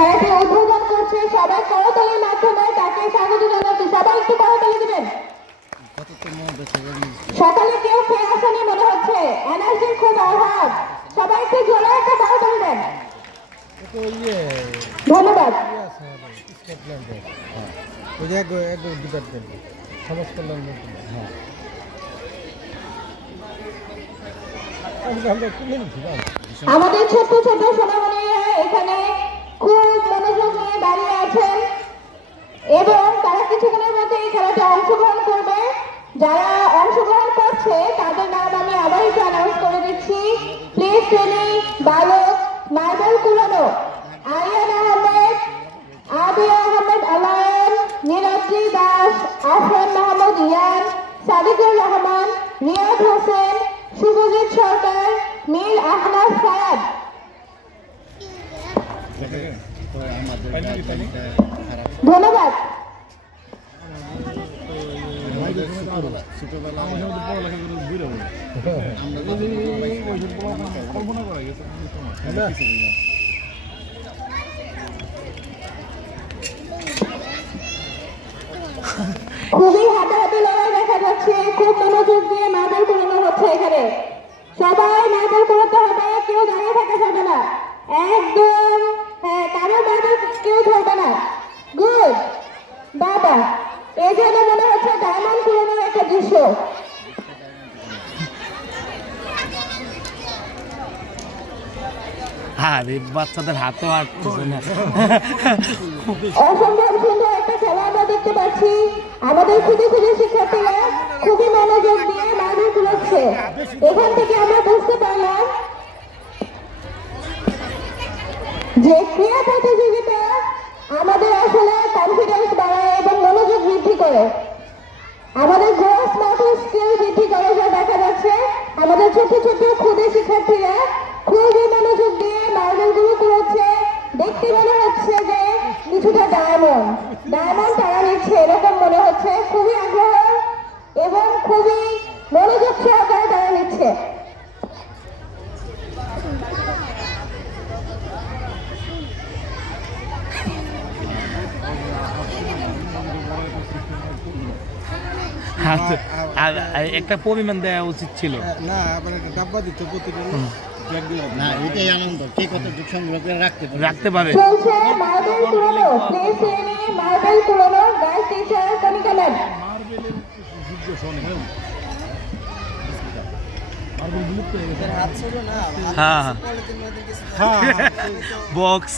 খেলাটি উদ্বোধন করছে। সবাই করতালির মাধ্যমে তাকে স্বাগত জানাচ্ছি। সবাই একটু করতালি দিবেন। সকালে কেউ খেয়ে আসেনি মনে হচ্ছে, এনার্জির খুব অভাব। সবাই একটু জোরে একটা করতালি দেন। ধন্যবাদ। আমাদের ছোট্ট ছোট্ট সোনামণিরা এখানে খুব মনোযোগ নিয়ে দাঁড়িয়ে আছেন এবং তারা কিছুক্ষণের মধ্যে এই খেলাতে অংশগ্রহণ করবে। যারা অংশগ্রহণ করছে তাদের নাম আমি আবার একটু অ্যানাউন্স করে দিচ্ছি। প্লিজ শ্রেণী বালক মার্বেল কুলানো, আরিয়ান আহমেদ, আদিয়া আহমেদ আলায়ন, নীলাদ্রি দাস, আফরান মাহমুদ ইয়ান, সাদিকুর রহমান, রিয়াদ হোসেন, শুভজিৎ সরকার, মীর আহনাফ ফায়াদ। ধন্যবাদ। খুবই হাতাহাতি লড়াই দেখা যাচ্ছে। খুব মনোযোগ দিয়ে মার্বেল কুড়ানো হচ্ছে এখানে। সবাই মার্বেল কুড়াতে হবে, কেউ দাঁড়িয়ে থাকা যাবে না একদম। হ্যাঁ, কারো মার্বেল কেউ ধরবে না। গুড বাবা, এই জন্য মনে হচ্ছে ডায়মন্ড কুড়ানোর একটা দৃশ্য। আরে বাচ্চাদের হাতে আটতেছে না। অসম্ভব সুন্দর একটা খেলা আমরা দেখতে পাচ্ছি। আমাদের খুদে খুদে শিক্ষার্থীরা খুবই মনোযোগ দিয়ে মার্বেল কুড়াচ্ছে। এখান থেকে আমরা বুঝতে পারলাম যে ক্রীড়া প্রতিযোগিতা আমাদের আসলে কনফিডেন্স বাড়ায় এবং মনোযোগ বৃদ্ধি করে, আমাদের গ্রোথ মোটর স্কিল বৃদ্ধি করে। যা দেখা যাচ্ছে আমাদের ছোট ছোট খুদে শিক্ষার্থীরা খুবই মনোযোগ দিয়ে মার্বেলগুলো কুড়াচ্ছে। দেখতে মনে হচ্ছে যে কিছুটা ডায়মন্ড তারা নিচ্ছে, এরকম মনে হচ্ছে। খুবই আগ্রহ এবং খুবই মনোযোগ সহকারে তারা নিচ্ছে। একটা পরিমাণ দেওয়া উচিত ছিল। না, আবার একটা ডাব্বা দিতে প্রতিদিন। না, এটাই আনন্দ। কে কতটুকু সংগ্রহ করে রাখতে পারে। চলছে মার্বেল কুড়ানো, প্লে শ্রেণী মার্বেল কুড়ানো। গাইস টিচার কমিকা ম্যাম। হ্যাঁ, বক্স